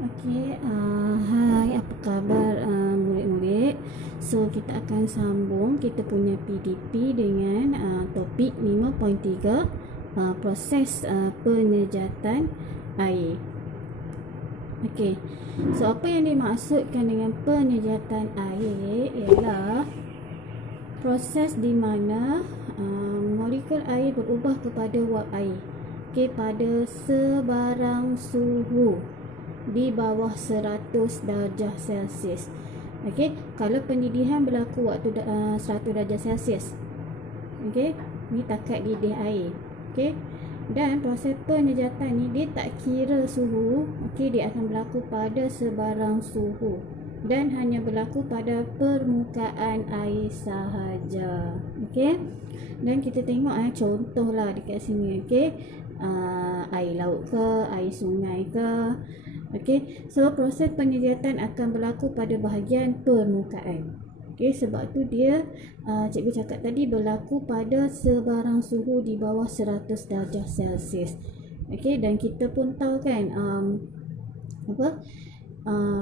Okey, hai, apa khabar murid-murid? So kita akan sambung kita punya PDP dengan topik 5.3, proses penyejatan air. Okey. So apa yang dimaksudkan dengan penyejatan air ialah proses di mana molekul air berubah kepada wap air. Okey, pada sebarang suhu di bawah 100 darjah Celsius. Okey, kalau pendidihan berlaku waktu 100 darjah Celsius. Okey, ni takat didih air. Okey. Dan proses penyejatan ni dia tak kira suhu. Okey, dia akan berlaku pada sebarang suhu dan hanya berlaku pada permukaan air sahaja. Okey. Dan kita tengok contohlah dekat sini. Okey. Air laut ke, air sungai ke. Okey, so proses penyejatan akan berlaku pada bahagian permukaan. Okey, sebab tu dia cikgu cakap tadi berlaku pada sebarang suhu di bawah 100 darjah Celsius. Okey, dan kita pun tahu kan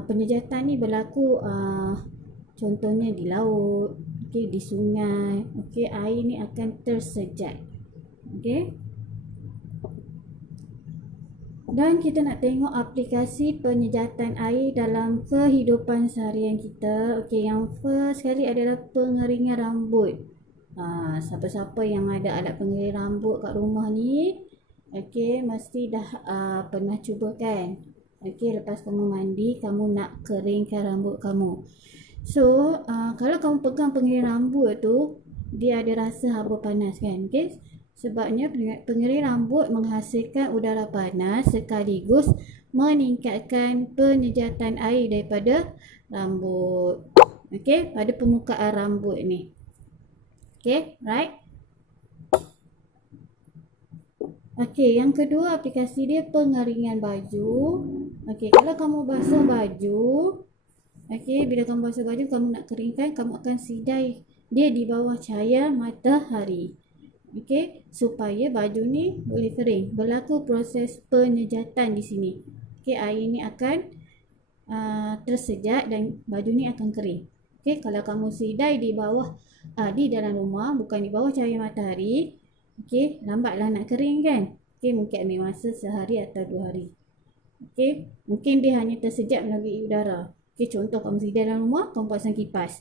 penyejatan ni berlaku contohnya di laut, okey, di sungai. Okey, air ni akan tersejat. Okey. Dan kita nak tengok aplikasi penyejatan air dalam kehidupan seharian kita. Okey, yang first sekali adalah pengeringan rambut. Siapa-siapa yang ada alat pengering rambut kat rumah ni, okey, mesti dah pernah cuba kan? Okey, lepas kamu mandi, kamu nak keringkan rambut kamu. So, kalau kamu pegang pengering rambut tu, dia ada rasa haba panas kan? Okey. Sebabnya pengering rambut menghasilkan udara panas sekaligus meningkatkan penyejatan air daripada rambut. Okey, pada permukaan rambut ni. Okey, right? Okey, yang kedua aplikasi dia pengeringan baju. Okey, kalau kamu basuh baju, okey, bila kamu basuh baju kamu nak keringkan, kamu akan sidai dia di bawah cahaya matahari. Okey, supaya baju ni boleh kering. Berlaku proses penyejatan di sini. Okey, air ni akan tersejat dan baju ni akan kering. Okey, kalau kamu sidai di bawah di dalam rumah, bukan di bawah cahaya matahari, okey, lambatlah nak kering kan? Okey, mungkin ambil masa sehari atau 2 hari. Okey, mungkin dia hanya tersejat melalui udara. Okey, contoh kamu sidai dalam rumah, kamu pasang kipas.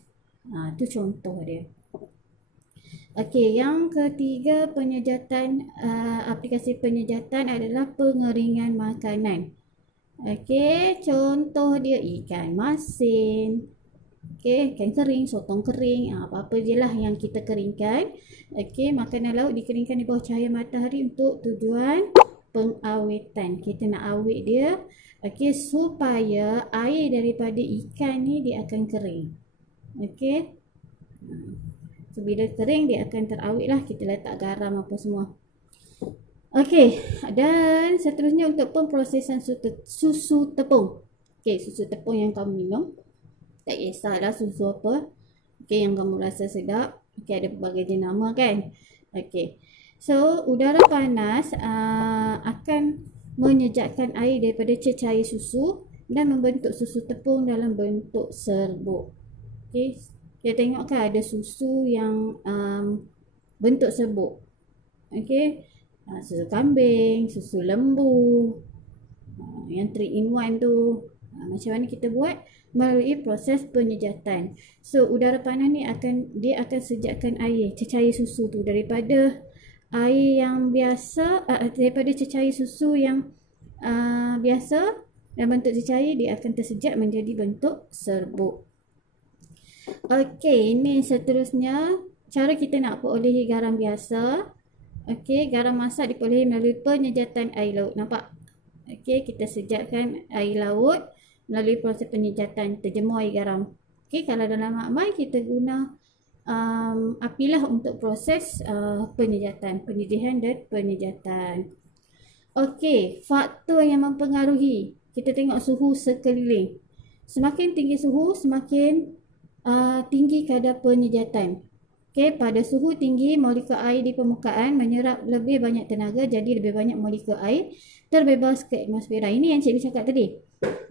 Tu contoh dia. Okey, yang ketiga penyejatan aplikasi penyejatan adalah pengeringan makanan. Okey, contoh dia ikan masin. Okey, ikan kering, sotong kering, apa-apa je lah yang kita keringkan. Okey, makanan laut dikeringkan di bawah cahaya matahari untuk tujuan pengawetan. Kita nak awet dia. Okey, supaya air daripada ikan ni dia akan kering. Okey. So, bila kering dia akan terawet lah. Kita letak garam apa semua. Okey, dan seterusnya untuk pemprosesan susu tepung. Okey, susu tepung yang kamu minum, tak kisahlah susu apa. Okey, yang kamu rasa sedap. Okey, ada berbagai jenama kan. Okey, so udara panas akan menyejatkan air daripada cecair susu dan membentuk susu tepung dalam bentuk serbuk. Okey, kita tengok kan ada susu yang bentuk serbuk. Okey, susu kambing, susu lembu, yang 3 in 1 tu. Macam mana kita buat? Melalui proses penyejatan. So udara panas ni dia akan sejatkan air, cecair susu tu daripada air yang biasa, daripada cecair susu yang biasa dan bentuk cecair, dia akan tersejat menjadi bentuk serbuk. Okey, ini seterusnya cara kita nak perolehi garam biasa. Okey, garam masak diperolehi melalui penyejatan air laut. Nampak? Okey, kita sejatkan air laut melalui proses penyejatan, terjemur air garam. Okey, kalau dalam makmal kita guna apilah untuk proses penyejatan, pendidihan dan penyejatan. Okey, faktor yang mempengaruhi. Kita tengok suhu sekeliling. Semakin tinggi suhu, semakin tinggi kadar penyejatan. Okey, pada suhu tinggi, molekul air di permukaan menyerap lebih banyak tenaga, jadi lebih banyak molekul air terbebas ke atmosfera. Ini yang cikgu cakap tadi.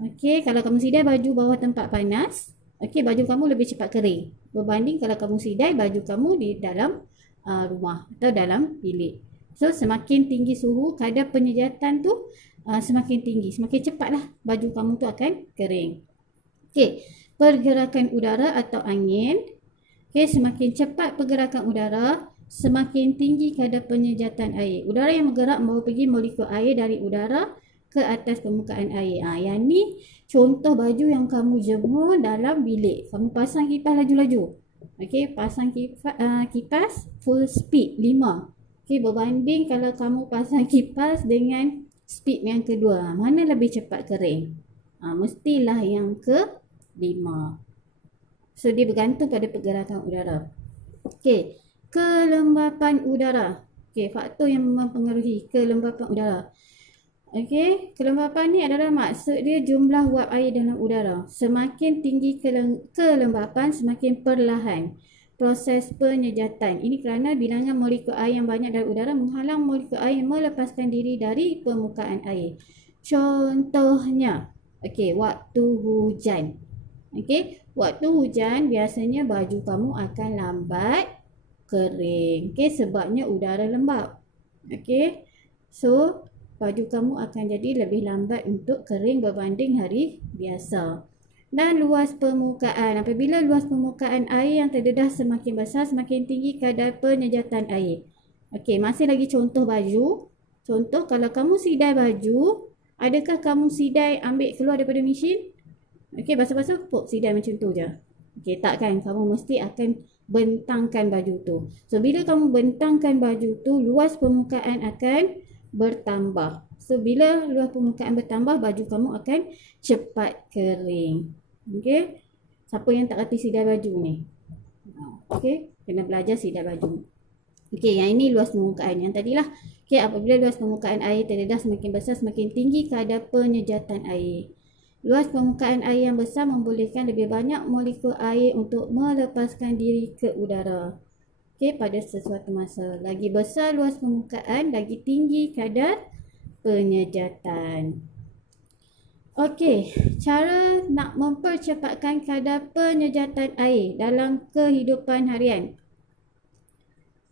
Okey, kalau kamu sidai baju bawah tempat panas, okey, baju kamu lebih cepat kering berbanding kalau kamu sidai baju kamu di dalam rumah atau dalam bilik. So, semakin tinggi suhu, kadar penyejatan tu semakin tinggi, semakin cepatlah baju kamu tu akan kering. Okey, pergerakan udara atau angin. Okey, semakin cepat pergerakan udara, semakin tinggi kadar penyejatan air. Udara yang bergerak membawa pergi molekul air dari udara ke atas permukaan air. Yang ni contoh baju yang kamu jemur dalam bilik. Kamu pasang kipas laju-laju. Okey, pasang kipas full speed 5. Okey, berbanding kalau kamu pasang kipas dengan speed yang kedua. Mana lebih cepat kering? Mestilah yang ke-5. So, dia bergantung pada pergerakan udara. Okey, kelembapan udara. Okey, faktor yang mempengaruhi kelembapan udara. Okey, kelembapan ni adalah maksud dia jumlah wap air dalam udara. Semakin tinggi kelembapan, semakin perlahan proses penyejatan. Ini kerana bilangan molekul air yang banyak dalam udara menghalang molekul air melepaskan diri dari permukaan air. Contohnya, okey, waktu hujan. Okey, waktu hujan biasanya baju kamu akan lambat kering. Okey, sebabnya udara lembap. Okey, so baju kamu akan jadi lebih lambat untuk kering berbanding hari biasa. Dan luas permukaan. Apabila luas permukaan air yang terdedah semakin besar, semakin tinggi kadar penyejatan air. Okey, masih lagi contoh baju. Contoh, kalau kamu sidai baju, adakah kamu sidai ambil keluar daripada mesin? Okey, basah-basah pop sidai macam tu je. Okey, tak kan? Kamu mesti akan bentangkan baju tu. So, bila kamu bentangkan baju tu, luas permukaan akan bertambah. So, bila luas permukaan bertambah, baju kamu akan cepat kering. Okey? Siapa yang tak reti sidai baju ni? Okey? Kena belajar sidai baju. Okey, yang ini luas permukaan. Yang tadilah, okey, apabila luas permukaan air terdedah semakin besar, semakin tinggi kadar penyejatan air. Luas permukaan air yang besar membolehkan lebih banyak molekul air untuk melepaskan diri ke udara. Okey, pada sesuatu masa. Lagi besar luas permukaan, lagi tinggi kadar penyejatan. Okey, cara nak mempercepatkan kadar penyejatan air dalam kehidupan harian.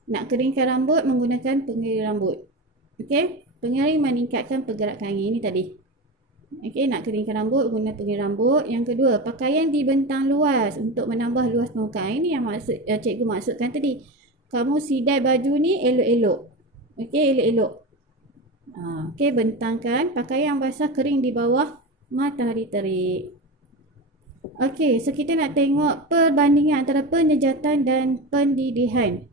Nak keringkan rambut menggunakan pengering rambut. Okey, pengering meningkatkan pergerakan angin. Ini tadi. Okey, nak keringkan rambut guna pengering rambut. Yang kedua, pakaian dibentang luas untuk menambah luas permukaan. Ini yang cikgu maksudkan tadi. Kamu sidai baju ni elok-elok. Okey, elok-elok. Okey, bentangkan pakaian basah kering di bawah matahari terik. Okey, so kita nak tengok perbandingan antara penyejatan dan pendidihan.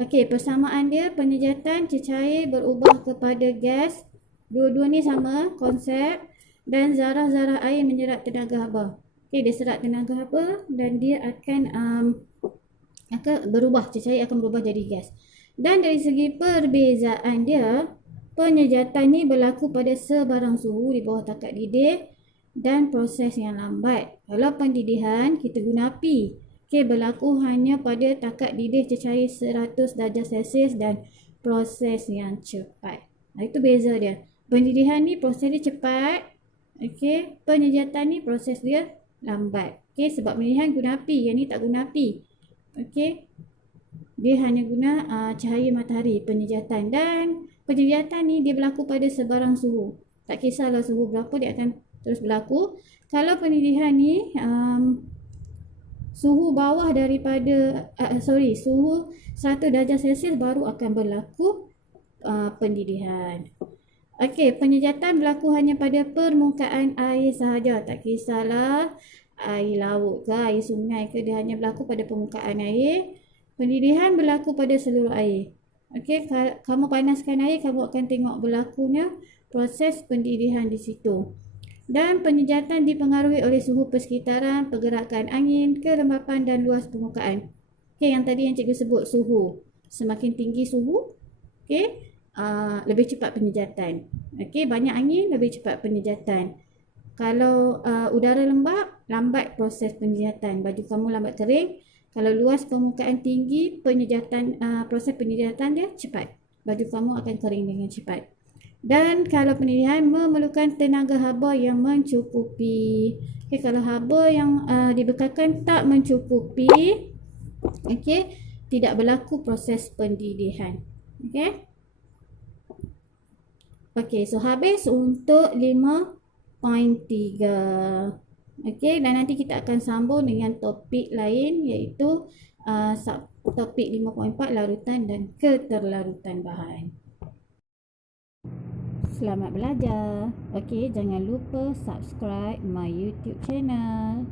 Okey, persamaan dia, penyejatan cecair berubah kepada gas. Dua-dua ni sama konsep. Dan zarah-zarah air menyerap tenaga haba. Okey, dia serap tenaga haba dan dia akan berubah, cecair akan berubah jadi gas. Dan dari segi perbezaan dia, penyejatan ni berlaku pada sebarang suhu di bawah takat didih dan proses yang lambat. Kalau pendidihan, kita guna api. Okey, berlaku hanya pada takat didih cecair 100 darjah Celsius dan proses yang cepat. Itu beza dia. Pendidihan ni proses dia cepat. Okey, penyejatan ni proses dia lambat. Okey, sebab pendidihan guna api, yang ni tak guna api. Okey, dia hanya guna cahaya matahari, penyejatan. Dan penyejatan ni dia berlaku pada sebarang suhu. Tak kisahlah suhu berapa, dia akan terus berlaku. Kalau pendidihan ni suhu bawah daripada suhu 100 darjah Celsius baru akan berlaku pendidihan. Okey, penyejatan berlaku hanya pada permukaan air sahaja. Tak kisahlah air laut ke, air sungai ke, dia hanya berlaku pada permukaan air. Pendidihan berlaku pada seluruh air. Okey, kamu panaskan air, kamu akan tengok berlakunya proses pendidihan di situ. Dan penyejatan dipengaruhi oleh suhu persekitaran, pergerakan angin, kelembapan dan luas permukaan. Okey, yang tadi yang cikgu sebut suhu. Semakin tinggi suhu, okey, lebih cepat penyejatan. Okey, banyak angin, lebih cepat penyejatan. Kalau udara lembap, lambat proses penyejatan. Baju kamu lambat kering. Kalau luas permukaan tinggi, proses penyedatan dia cepat. Baju kamu akan kering dengan cepat. Dan kalau penedihan memerlukan tenaga haba yang mencukupi. Okey, kalau haba yang dibekalkan tak mencukupi, okey, tidak berlaku proses pendidihan. Okey. Okey, so habis untuk 5.3. Okey, dan nanti kita akan sambung dengan topik lain iaitu topik 5.4 larutan dan keterlarutan bahan. Selamat belajar. Okey, jangan lupa subscribe my YouTube channel.